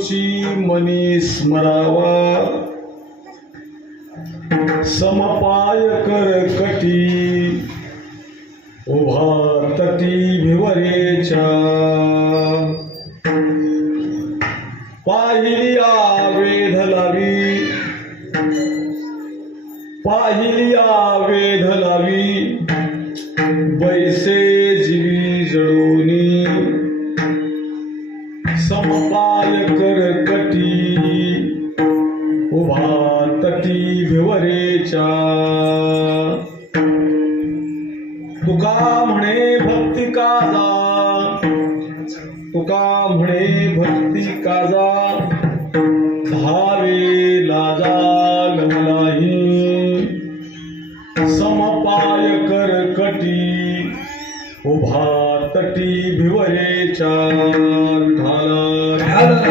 तोची मनी स्मरावा समपाय कर कटी उभा तटी भिवरेच्या. पाहिली वेध लावी. पाहिली वेध लावी. बैसे भावे लाजाल मलाई समपाय कर कटी उभा तटी भिवरे चार ढाला। ढाला।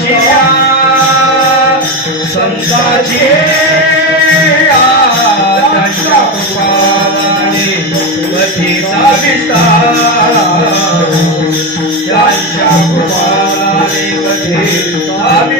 संताची संताची त्यांच्या कृपाने कथेचा विस्तार त्यांच्या कृपाने